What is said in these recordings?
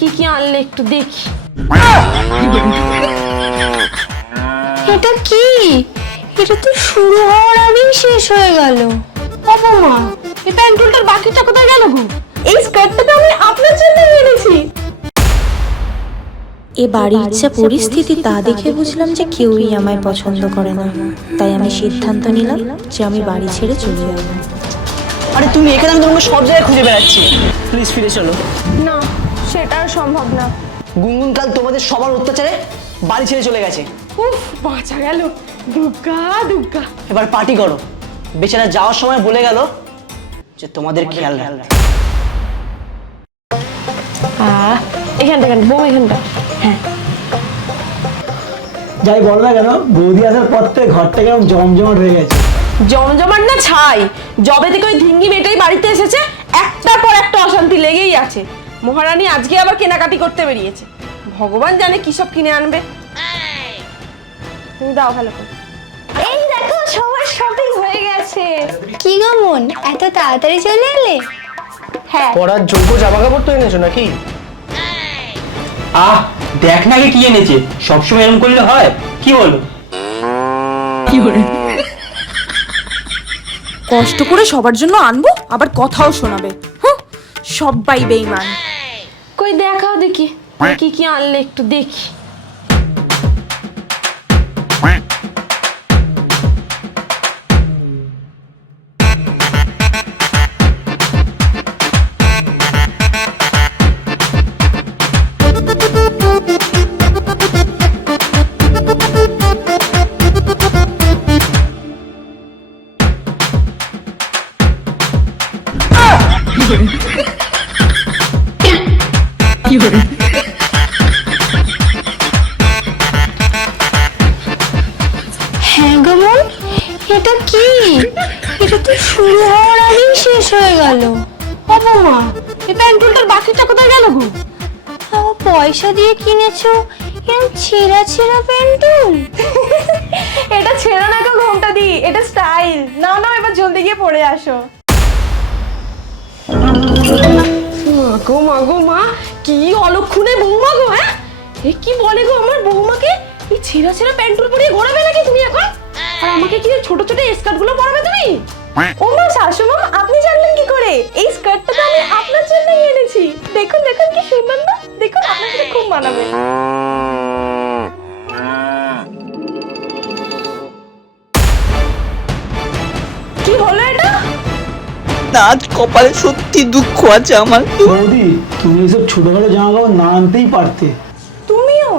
কি কি আনলে একটু দেখি। এটা কি? এটা তো শুরু হওয়ার আগেই শেষ হয়ে গেল। অপমা এই প্যান্টুলটার বাকিটা কোথায় গেল গো? এই স্কার্টটা তো আমি আপনার জন্য এনেছি। এ বাড়ির যা পরিস্থিতি তা দেখে বুঝলাম যে কেউই আমায় পছন্দ করে না। তাই আমি সিদ্ধান্ত নিলাম যে আমি বাড়ি ছেড়ে চলে যাব। আরে তুমি এখানে আমি তোমাকে সব জায়গায় খুঁজে বেড়াচ্ছি। প্লিজ ফিরে চলো। না সেটা আর সম্ভব না। গুনগুন কাল তোমাদের সবার অত্যাচারে বাড়ি ছেড়ে চলে গেছে। উফ বাঁচা গেল। দুগ্গা দুগ্গা। এবার পার্টি করো। বেচারা যাওয়ার সময় বলে গেল যে তোমাদের খেয়াল রাখ এখানটা এখানটা বউ এখানটা। যাই বল না কেন বৌদি আসার পর থেকে ঘরটা কেমন জমজমাট হয়ে গেছে। জমজমাট না ছাই। জবে থেকে ওই ধিঙ্গি মেয়েটাই বাড়িতে এসেছে একটার পর একটা অশান্তি লেগেই আছে। মহারানী আজকে আবার কেনাকাটি করতে বেরিয়েছে। ভগবান জানে কি সব কিনে আনবে। তুমি দাও ভালো করে। এই দেখো সবার শপিং হয়ে গেছে। কি গো মন এত তাড়াতাড়ি চলে এলে? হ্যাঁ। পরার যোগ্য জামা কাপড় তো এনেছো নাকি? আহ দেখ না কি এনেছে। সবসময় এরকম করলে হয়? কি হলো? কষ্ট করে সবার জন্য আনব আবার কথাও শোনাবে। হুঁ, সব্বাই বেইমান কই দেখাও দেখি। কি কি আনলে একটু দেখি। পয়সা দিয়ে কিনেছো? এরকম ছেঁড়া ছেঁড়া প্যান্টুল এটা ছেড়ো না গো ঘোমটা দি এটা স্টাইল। নাও নাও এবার জলদি গিয়ে পড়ে আসো। মা গো মা গো মা কি অলক্ষণে বৌমা গো হ্যাঁ? এ কি বলে গো আমার বৌমাকে? এই ছেঁড়া ছেঁড়া প্যান্টুল পরিয়ে ঘোরাবে নাকি তুমি এখন? আর আমাকে কি ছোট ছোট স্কার্টগুলো পরাবে তুমি? ও মা শাশুমা আপনি জানলেন কি করে? এই আজ কপালে সত্যি দুঃখ আছে আমার। বৌদি তুমি এসব ছোটখাটো জামা কাপড় না আনতেই পারতে। তুমিও?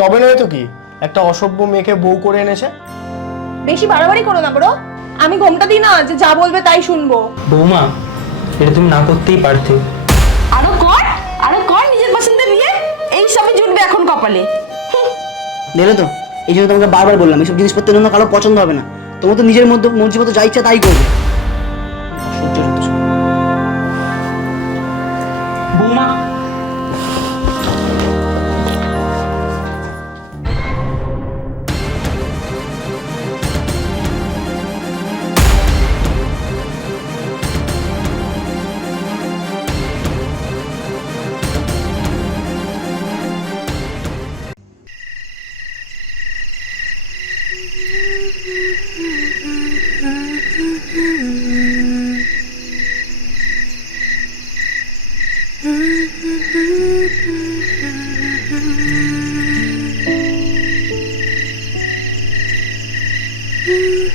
তবে নয় তো কি? একটা অসভ্য মেয়েকে বউ করে এনেছে। বেশি বাড়াবাড়ি করো না বড় আমি ঘোমটা দিই না যে যা বলবে তাই শুনব। বৌমা এটা তুমি না করতেই পারতে। আরও কর আরও কর নিজের পছন্দের বিয়ে। এই সবই জুটবে এখন কপালে। হুঁ, দেখলে তো? এই জন্য তোমাকে বারবার বললাম এইসব জিনিসপত্র অন্য কারও পছন্দ হবে না। তোমার তো নিজের মধ্যে মর্জি মতো যা ইচ্ছা তাই করবে।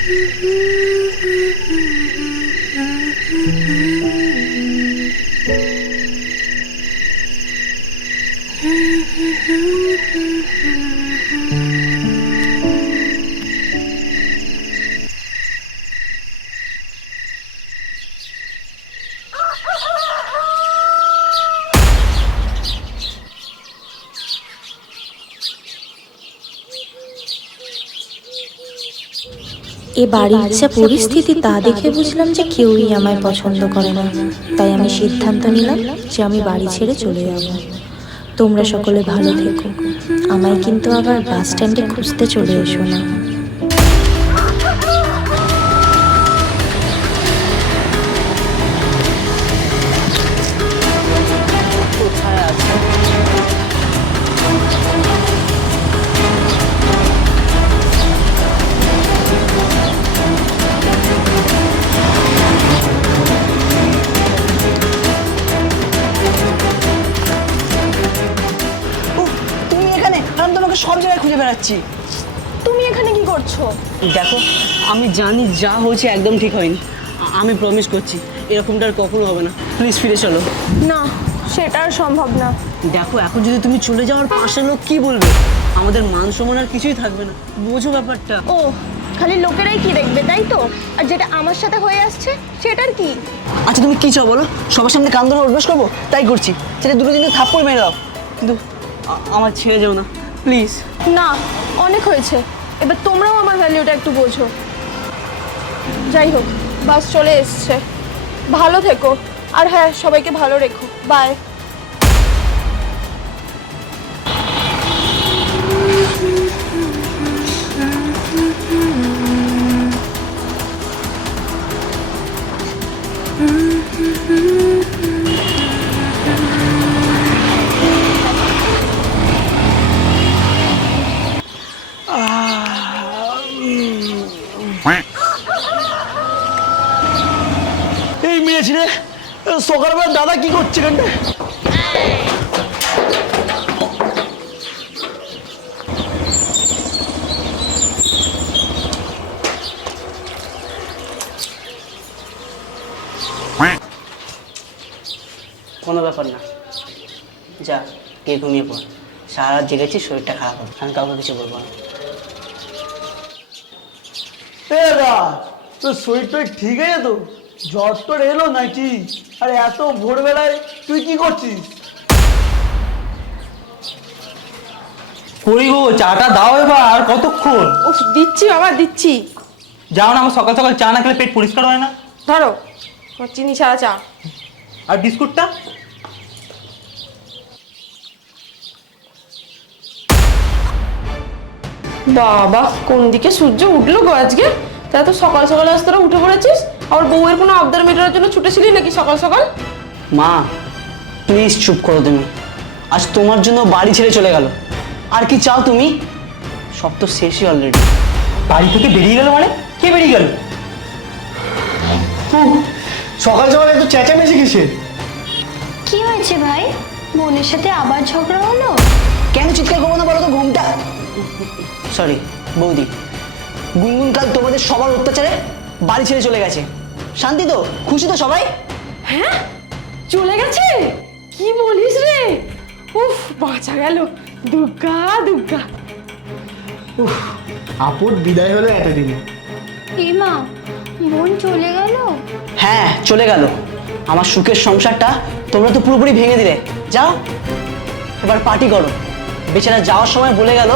Mm-hmm. এ বাড়ির যা পরিস্থিতি তা দেখে বুঝলাম যে কেউই আমায় পছন্দ করে না। তাই আমি সিদ্ধান্ত নিলাম যে আমি বাড়ি ছেড়ে চলে যাব। তোমরা সকলে ভালো থেকো। আমায় কিন্তু আবার বাস স্ট্যান্ডে খুঁজতে চলে এসো না। বেড়াচ্ছি তুমি এখানে কি করছ? দেখো আমি জানি যা হয়েছে একদম ঠিক হয়নি। আমি প্রমিস করছি এরকমটা আর কখনো হবে না। প্লিজ ফিরে চলো। না সেটা আর সম্ভব না। দেখো এখন যদি তুমি চলে যাওয়ার পাশে লোক কি বলবে? আমাদের মান সম্মান আর কিছুই থাকবে না। বোঝো ব্যাপারটা। ও খালি লোকেরাই কি দেখবে তাই তো? আর যেটা আমার সাথে হয়ে আসছে সেটার কি? আচ্ছা তুমি কি চাও বলো? সবার সামনে কান ধরে অভ্যাস করব? তাই করছি। সেটা দুটো দিনে থাপ্পড় মেরে দাও। কিন্তু আমার ছেড়ে যাও না। প্লিজ। না, অনেক হয়েছে। এবার তোমরাও আমার ভ্যালিউটা একটু বোঝো। যাই হোক বাস চলে এসছে। ভালো থেকো। আর হ্যাঁ সবাইকে ভালো রেখো। বাই মেরেছি রে। সকালবেলা দাদা কি করছে এখানটা কোনো ব্যাপার না। যা কে ঘুমিয়ে পড়। সারা জেগেছি শরীরটা খারাপ হবে। আমি কাউকে কিছু বলব না। তোর শরীর ঠিক আছে তো? জ্বর তোর এলো নাকি? আর এত ভোরবেলায় তুই কি করছিস? কই গো চাটা দাও এবার আর কতক্ষণ? উফ দিচ্ছি বাবা দিচ্ছি। যাও না আমার সকাল সকাল চা না খেলে পেট পরিষ্কার হয় না। ধরো চিনি ছাড়া চা। আর বিস্কুটটা? বাবা কোন দিকে সূর্য উঠল গো আজকে? তা তো সকাল সকাল আজ তোরা উঠে পড়েছিস? আবার বউয়ের কোনো আবদার মেটানোর জন্য ছুটেছিলি নাকি সকাল সকাল? মা প্লিজ চুপ করো তুমি। আজ তোমার জন্য বাড়ি ছেড়ে চলে গেল। আর কি চাও তুমি? সব তো শেষই অলরেডি বাড়ি থেকে বেরিয়ে গেল মানে? কে বেরিয়ে গেল? সকাল সকাল একটু চেঁচামেচি কিসের? কি হয়েছে ভাই? বোনের সাথে আবার ঝগড়া হলো? কেন চিৎকার করব না বলো তো ঘুমটা? সরি বৌদি। গুনগুন কাল তোমাদের সবার অত্যাচারে বাড়ি ছেড়ে চলে গেছে। শান্তি তো? খুশি তো সবাই? হ্যাঁ? চলে গেছে? কি বলিস রে? উফ বাঁচা গেল। দুর্গা দুর্গা আপদ বিদায় হলো এতদিনে এমা বোন চলে গেল? হ্যাঁ চলে গেল। আমার সুখের সংসারটা তোমরা তো পুরোপুরি ভেঙে দিলে। যাও এবার পার্টি করো। বেচারা যাওয়ার সময় বলে গেল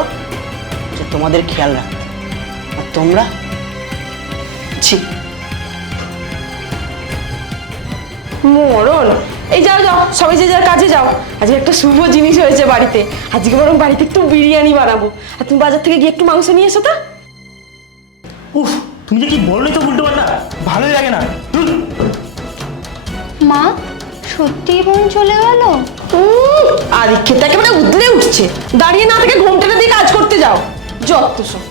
যে তোমাদের খেয়াল রাখতে আর তোমরা? ছি। মরণ। এই যাও যাও সবাই যে যার কাজে যাও। আজকে একটা শুভ জিনিস হয়েছে বাড়িতে। আজকে বরং বাড়িতে একটু বিরিয়ানি বানাবো। আর তুমি বাজার থেকে গিয়ে একটু মাংস নিয়ে এসো তা। উফ তুমি যে কি বললে তো উল্টো পাল্টা ভালোই লাগে না। মা সত্যি বোন চলে গেল? আর খেতে একেবারে উদলে উঠছে। দাঁড়িয়ে না থেকে ঘুম টেনে দিয়ে কাজ করতে যাও। যত সব।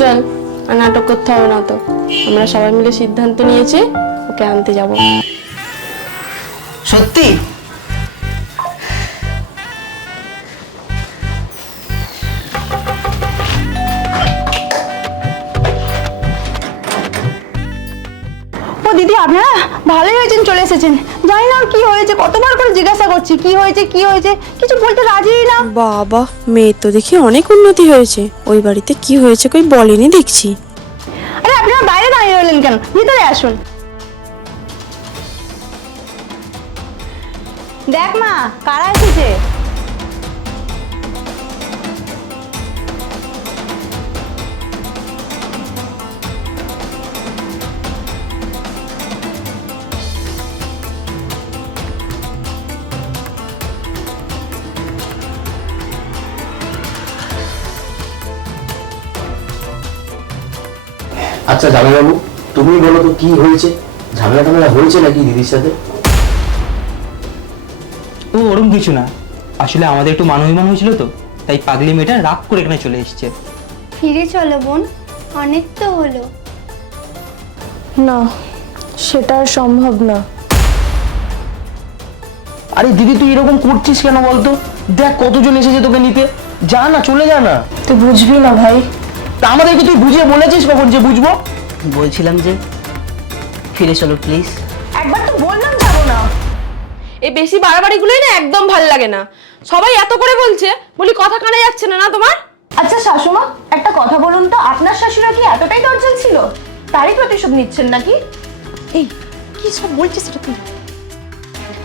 চল, আর নাটক করতে হবে না তো। আমরা সবাই মিলে সিদ্ধান্ত নিয়েছি, ওকে আনতে যাব। সত্যি? এসেছেন। জানি না ওর কি হয়েছে কতবার করে জিজ্ঞাসা করছি কি হয়েছে কি হয়েছে কিছু বলতে রাজিই না। বাবা মেয়ের তো দেখি অনেক উন্নতি হয়েছে। ওই বাড়িতে কি হয়েছে কই বলেনি দেখছি। আরে আপনারা বাইরে দাঁড়িয়ে রইলেন কেন? ভিতরে আসুন। দেখ মা কারা এসেছে? আচ্ছা জামাইবাবু তুমি বলো তো কি হয়েছে? ঝামেলা টামেলা হয়েছে নাকি দিদির সাথে? ও ওরম কিছু না। আসলে আমাদের একটু মানবিমান হয়েছিল তো তাই পাগলি মেয়েটা রাগ করে এখানে চলে এসেছে। ফিরে চলো বোন অনেক তো হলো। না সেটা আর সম্ভব না। আরে দিদি তুই এরকম করছিস কেন বলতো? দেখ কতজন এসেছে তোকে নিতে। যা না চলে যা না। তুই বুঝবি না ভাই। তা আমাদেরকে তুই বুঝিয়ে বলেছিস কখন যে বুঝব? বলছিলাম যে ফিরে চলো প্লিজ একবার তো বললাম যাব না। এই বেশি বাড়াবাড়িগুলোই না একদম ভালো লাগে না। সবাই এত করে বলছে বলি কথা কানে যাচ্ছে না না তোমার? আচ্ছা শাশুমা একটা কথা বলুন তো আপনার শাশুড়া কি এতটাই দরজাল ছিল? তারই প্রতিশোধ নিচ্ছেন নাকি? এই কি সব বলছিস সেটা তুই?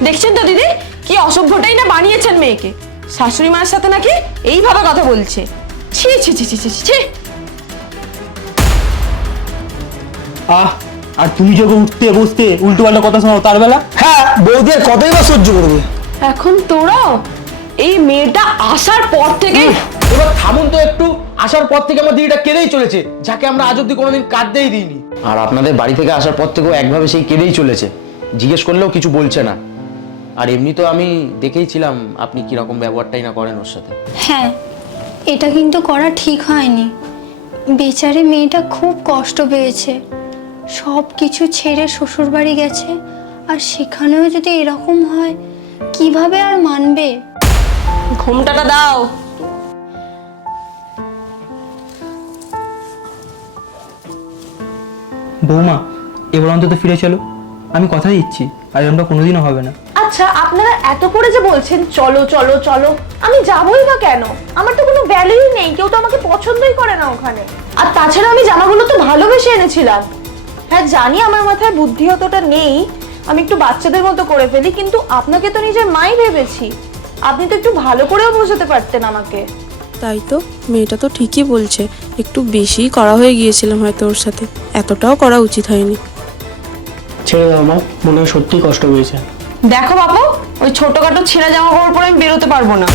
দেখছেন তো দিদি কি অসভ্যটাই না বানিয়েছেন মেয়েকে। শাশুড়ি মায়ের সাথে নাকি এইভাবে কথা বলছে। ছি ছি ছি ছি ছি ছি, আহ আর তুমি যখন উঠতে বসতে উল্টো পাল্টা কথা শোনাও তার বেলা? হ্যাঁ বৌদি আর কতই বা সহ্য করবে? এখন তোরাও এই মেয়েটা আসার পর থেকে এবার থামুন তো একটু। আসার পর থেকে আমার দিদিটা কেঁদেই চলেছে যাকে আমরা আজ অব্দি কোনোদিন কাঁদতেই দিইনি। আর আপনাদের বাড়ি থেকে আসার পর থেকেও একভাবে সেই কেঁদেই চলেছে। জিজ্ঞেস করলেও কিছু বলছে না। আর এমনি তো আমি দেখেই ছিলাম আপনি কীরকম ব্যবহারটাই না করেন ওর সাথে। হ্যাঁ এটা কিন্তু করা ঠিক হয়নি। বেচারে মেয়েটা খুব কষ্ট পেয়েছে। সব কিছু ছেড়ে শ্বশুরবাড়ি গেছে আর সেখানেও যদি এরকম হয় কীভাবে আর মানবে? ঘোমটাটা দাও। বৌমা এবার অন্তত ফিরে চলো। আমি কথা দিচ্ছি আর এরকমটা কোনোদিনও হবে না। আচ্ছা আপনারা এত করে যে বলছেন চলো চলো চলো আমি যাবই বা কেন? আমার তো কোনো ভ্যালুই নেই কেউ তো আমাকে পছন্দই করে না ওখানে। আর তাছাড়া আমি জামাগুলো তো ভালোবেসে এনেছিলাম। হ্যাঁ জানি আমার মাথায় বুদ্ধি অতটা নেই। আমি একটু বাচ্চাদের মতো করে ফেলি কিন্তু আপনাকে তো নিজের মাই ভেবেছি। আপনি তো একটু ভালো করেও বোঝাতে পারতেন আমাকে। তাই তো মেয়েটা তো ঠিকই বলছে। একটু বেশিই করা হয়ে গিয়েছিলাম হয়তো ওর সাথে। এতটাও করা উচিত হয়নি। ছেড়ে দাও মা মনে হয় সত্যি কষ্ট পেয়েছে দেখো বাপু ওই ছোটখাটো ছেঁড়া জামা কাপড় পরে আমি বেরোতে পারব না।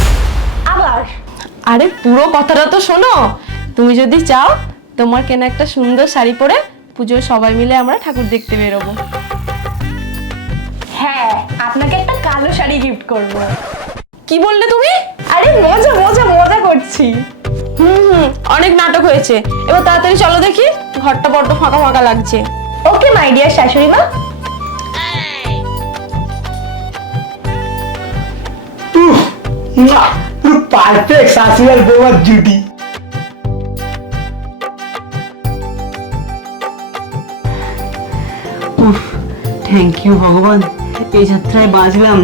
আবার? আরে পুরো কথাটা তো শোনো। তুমি যদি চাও তোমার কেনা একটা সুন্দর শাড়ি পরে পুজোর সবাই মিলে আমরা ঠাকুর দেখতে বেরোবো। হ্যাঁ আপনাকে একটা কালো শাড়ি গিফট করব। কি বললে তুমি? আরে মজা মজা মজা করছি। হুম হুম অনেক নাটক হয়েছে। এবার তাড়াতাড়ি চলো দেখি ঘরটা বড্ড ফাঁকা ফাঁকা লাগছে। ওকে মাই ডিয়ার শাশুড়ি মা। পুরো পারফেক্ট শাশুড়ি বৌমার জুটি থ্যাংক ইউ ভগবান। এই যাত্রায় বাঁচলাম।